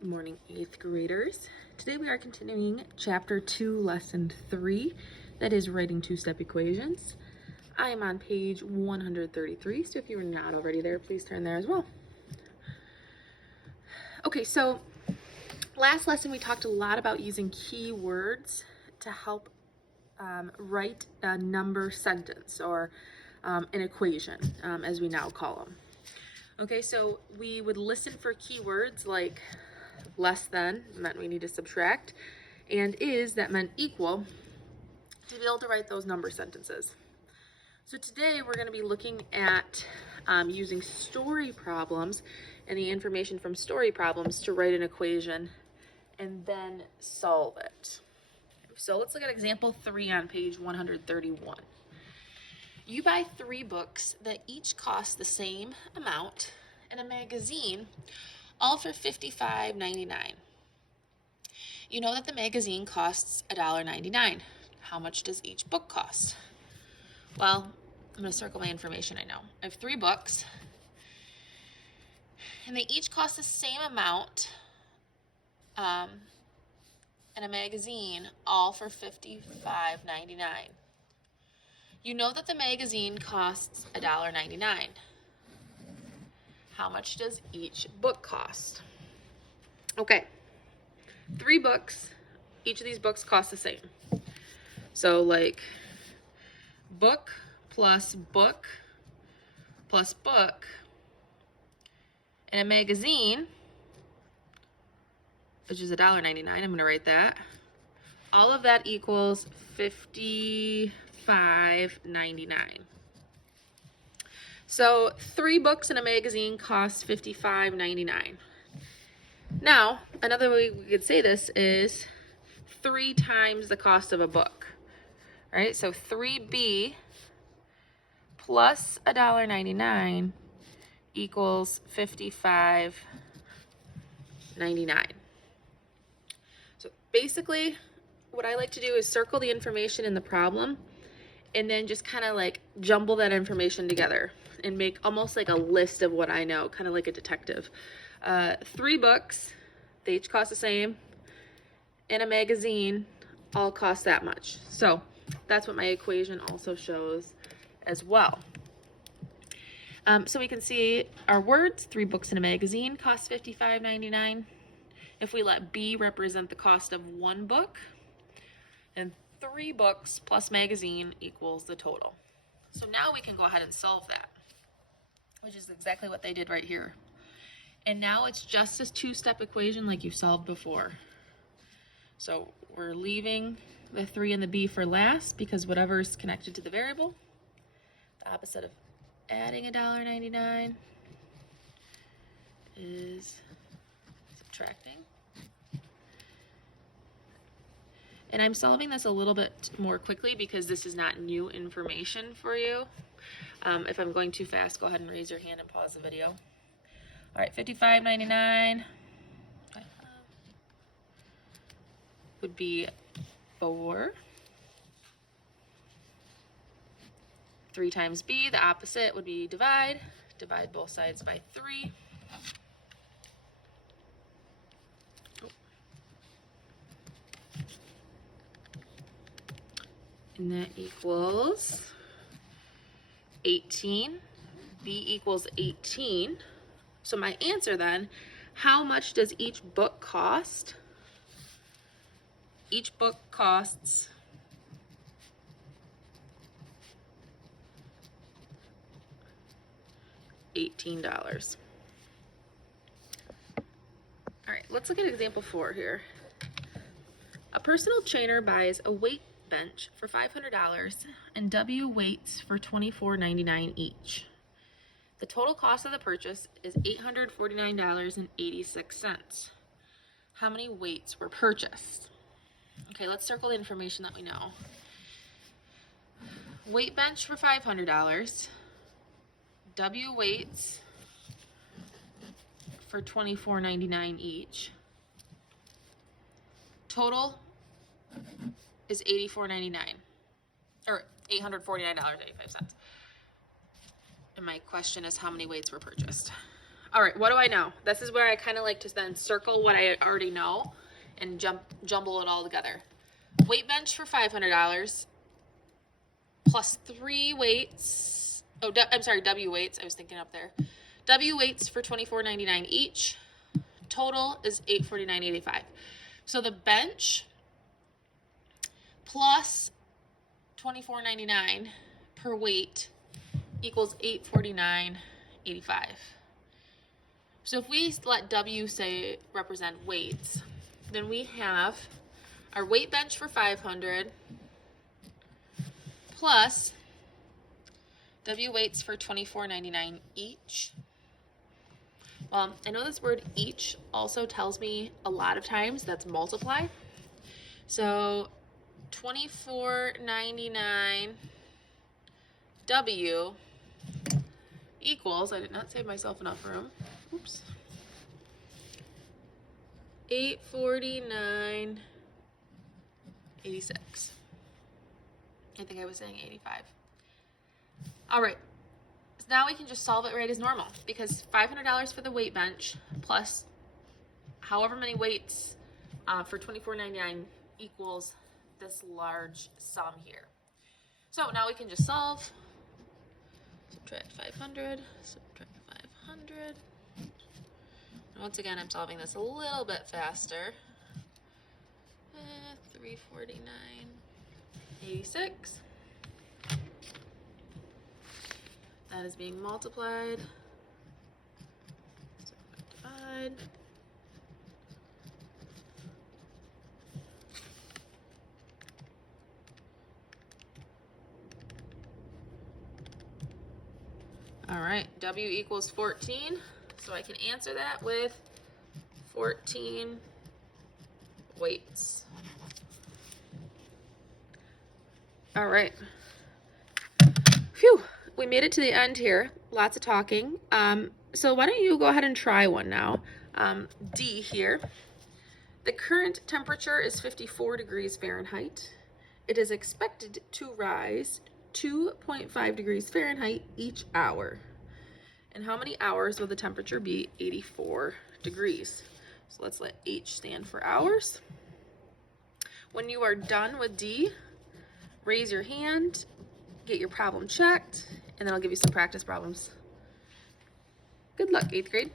Good morning, 8th graders. Today we are continuing Chapter 2, Lesson 3, that is writing two-step equations. I am on page 133, so if you are not already there, please turn there as well. Okay, so last lesson we talked a lot about using keywords to help write a number sentence or an equation, as we now call them. Okay, so we would listen for keywords like less than meant we need to subtract, and is that meant equal, to be able to write those number sentences. So today we're going to be looking at using story problems and the information from story problems to write an equation and then solve it. So let's look at example 3 on page 131. You buy 3 books that each cost the same amount in a magazine, all for $55.99. You know that the magazine costs $1.99. How much does each book cost? Well, I'm going to circle my information I know. I have 3 books, and they each cost the same amount in a magazine, all for $55.99. You know that the magazine costs $1.99. How much does each book cost? Okay, 3 books. Each of these books cost the same. So like book plus book plus book in a magazine, which is $1.99. I'm going to write that. All of that equals $55.99. So 3 books in a magazine cost $55.99. Now, another way we could say this is 3 times the cost of a book. Right? So 3B plus $1.99 equals $55.99. So basically, what I like to do is circle the information in the problem and then just kind of like jumble that information together and make almost like a list of what I know, kind of like a detective. 3 books, they each cost the same. In a magazine, all cost that much. So that's what my equation also shows as well. So we can see our words, 3 books in a magazine cost $55.99. If we let B represent the cost of 1 book, and 3 books plus magazine equals the total. So now we can go ahead and solve that, which is exactly what they did right here. And now it's just a 2-step equation like you solved before. So we're leaving the 3 and the B for last because whatever is connected to the variable, the opposite of adding $1.99 is subtracting. And I'm solving this a little bit more quickly because this is not new information for you. If I'm going too fast, go ahead and raise your hand and pause the video. All right, $55.99 would be 4. 3 times B, the opposite would be divide. Divide both sides by 3. And that equals 18. B equals 18. So my answer then, how much does each book cost? Each book costs $18. All right, let's look at example 4 here. A personal trainer buys a weight bench for $500 and W weights for $24.99 each. The total cost of the purchase is $849.86. How many weights were purchased? Okay, let's circle the information that we know. Weight bench for $500. W weights for $24.99 each. Total is $84.99 or $849.85. And my question is how many weights were purchased? All right, what do I know? This is where I kind of like to then circle what I already know and jumble it all together. Weight bench for $500 plus 3 weights. Oh, I'm sorry, W weights. I was thinking up there. W weights for $24.99 each. Total is $849.85. So the bench plus $24.99 per weight equals $849.85. So if we let W say represent weights, then we have our weight bench for 500 plus W weights for $24.99 each. Well, I know this word each also tells me a lot of times that's multiply. So $24.99 W equals, I did not save myself enough room. Oops. $849.86. I think I was saying 85. All right. So now we can just solve it right as normal because $500 for the weight bench plus however many weights for $24.99 equals this large sum here. So now we can just solve. Subtract 500, subtract 500. And once again, I'm solving this a little bit faster. 349.86. That is being multiplied. So divide. All right, W equals 14. So I can answer that with 14 weights. All right. Phew, we made it to the end here. Lots of talking. So why don't you go ahead and try one now. D here. The current temperature is 54 degrees Fahrenheit. It is expected to rise 2.5 degrees Fahrenheit each hour. And how many hours will the temperature be 84 degrees? So let's let H stand for hours. When you are done with D, raise your hand, get your problem checked, and then I'll give you some practice problems. Good luck, 8th grade.